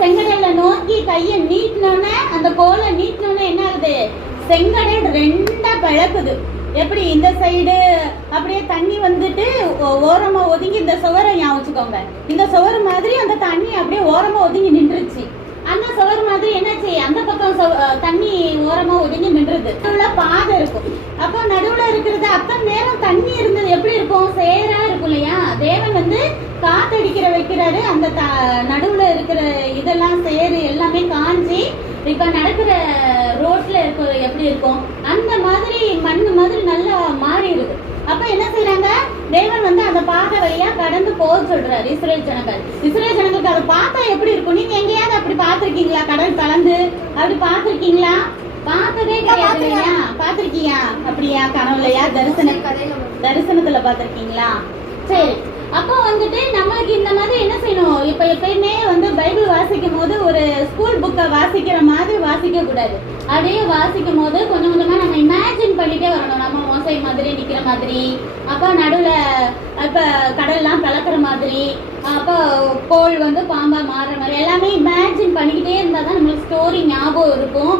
செங்கடல்ல நோக்கி கையை நீட்டினோன்னே அந்த கோலை நீட்டினோன்னே என்ன ஆகுது? செங்கடல் ரெண்டா பிளக்குது. எப்படி இந்த சைடு அப்படியே தண்ணி வந்துட்டு ஓரமா ஒதுங்கி, இந்த சுவரை ஞாபகம் வச்சுக்கோங்க, இந்த சுவர் மாதிரி அந்த தண்ணி அப்படியே ஓரமா ஒதுங்கி நின்றுச்சு. அந்த சுவர் மாதிரி என்னாச்சு, அந்த பக்கம் தண்ணி ஓரமா ஒதுங்கி நின்றுது. நடுவுல பாதை இருக்கும். அப்போ நடுவுல இருக்கிறது அத்தனை நேரம் தண்ணி இருந்தது எப்படி இருக்கும்? சேரா இருக்கும் இல்லையா? தேவன் வந்து காத்தடிக்கிற வைக்கிறாரு. அந்த நடுவுல இருக்கிற இதெல்லாம் சேரு எல்லாமே காஞ்சி இப்ப நடக்கிற ரோட்ல இருக்கிற எப்படி இருக்கும் அந்த மாதிரி மண்ணு மாதிரி நல்லா மாறி இருக்கு. அப்ப என்ன செய்யறாங்க? தேவன் வந்து அந்த பாதை வழியா கடந்து போக சொல்றாரு இஸ்ரேல் ஜனங்கள். இஸ்ரேல் ஜனங்களுக்கு அதை பார்த்தா எப்படி இருக்கும்? நீங்க எங்கேயாவது அப்படி பாத்திருக்கீங்களா? கடல் கலந்து அப்படி பாத்திருக்கீங்களா? பார்த்ததே கிடையாது இல்லையா? பாத்திருக்கீங்க? அப்படியா? கனவுலையா? தரிசனத்துல பாத்திருக்கீங்களா? சரி. அப்போ வந்துட்டு நம்மளுக்கு இந்த மாதிரி என்ன செய்யணும்? இப்ப எப்பயுமே வந்து பைபிள் வாசிக்கும் போது ஒரு ஸ்கூல் புக்கை வாசிக்கிற மாதிரி வாசிக்க கூடாது. அப்படியே வாசிக்கும் போது கொஞ்சம் கொஞ்சமா நம்ம இமேஜின் பண்ணிட்டே வரணும். நம்ம மோசை மாதிரி நிக்கிற மாதிரி, அப்ப நடுவுல இப்ப கடல்லாம் கலக்கிற மாதிரி, அப்போ கோள் வந்து பாம்பா மாறுற மாதிரி எல்லாமே இமேஜின் பண்ணிக்கிட்டே இருந்தாதான் நம்மளுக்கு ஸ்டோரி ஞாபகம் இருக்கும்.